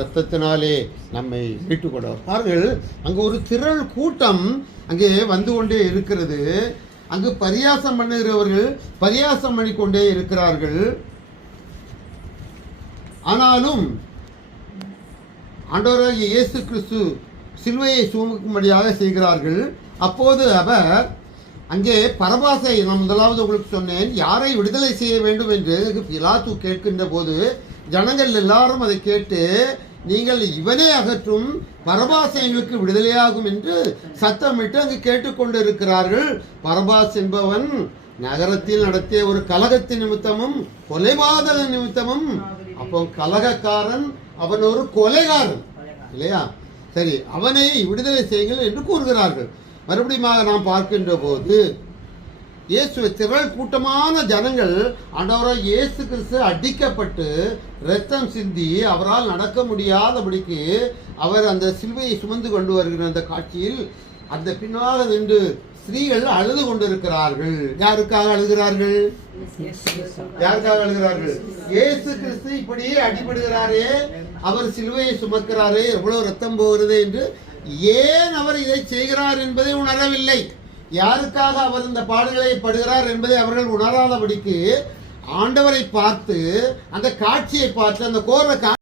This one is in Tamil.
ரத்தத்தினாலே நம்மை மீட்டுக் கொண்ட பாருங்கள். அங்கு ஒரு திரள் கூட்டம் அங்கே வந்து கொண்டே இருக்கிறது. அங்கு பரியாசம் பண்ணுகிறவர்கள் பரியாசம் பண்ணிக்கொண்டே இருக்கிறார்கள். ஆனாலும் ஆண்டவராகிய இயேசு கிறிஸ்து சிலுவையை சுமக்கும்படியாக செய்கிறார்கள். அப்போது அவர் அங்கே பரபாசை நான் முதலாவது உங்களுக்கு சொன்னேன், யாரை விடுதலை செய்ய வேண்டும் என்று பிலாத்து கேட்கின்ற போது ஜனங்கள் எல்லாரும் அதை கேட்டு, நீங்கள் இவனே அகற்றும், பரபாஸ் எங்களுக்கு விடுதலையாகும் என்று சத்தமிட்டு அங்கு கேட்டுக்கொண்டு இருக்கிறார்கள். பரபாஸ் என்பவன் நகரத்தில் நடத்திய ஒரு கலகத்தின் நிமித்தமும் கொலைபாதக நிமித்தமும், அப்போ கலகக்காரன், அவன் ஒரு கொலைகாரன் இல்லையா? சரி, அவனை விடுதலை செய்யுங்கள் என்று கூறுகிறார்கள். மறுபடியும் நாம் பார்க்கின்ற போது இயேசுவை திரள் கூட்டமான ஜனங்கள் ஆண்டவராய் இயேசு கிறிஸ்து அடிக்கப்பட்டு இரத்தம் சிந்தி அவரால் நடக்க முடியாதபடிக்கு அவர் அந்த சிலுவையை சுமந்து கொண்டு வருகிற அந்த காட்சியில் அந்த பின்னாக நின்று ஸ்திரீகள் அழுது கொண்டிருக்கிறார்கள். யாருக்காக அழுகிறார்கள்? யாருக்காக அழுகிறார்கள்? இயேசு கிறிஸ்து இப்படியே அடிபடுகிறாரே, அவர் சிலுவையை சுமக்கிறாரே, எவ்வளவு ரத்தம் போகிறது என்று ஏன் அவர் இதை செய்கிறார் என்பதை உணரவில்லை. யாருக்காக அவர் இந்த பாடுகளை படுகிறார் என்பதை அவர்கள் உணராதபடிக்கு ஆண்டவரை பார்த்து அந்த காட்சியை பார்த்து அந்த கோர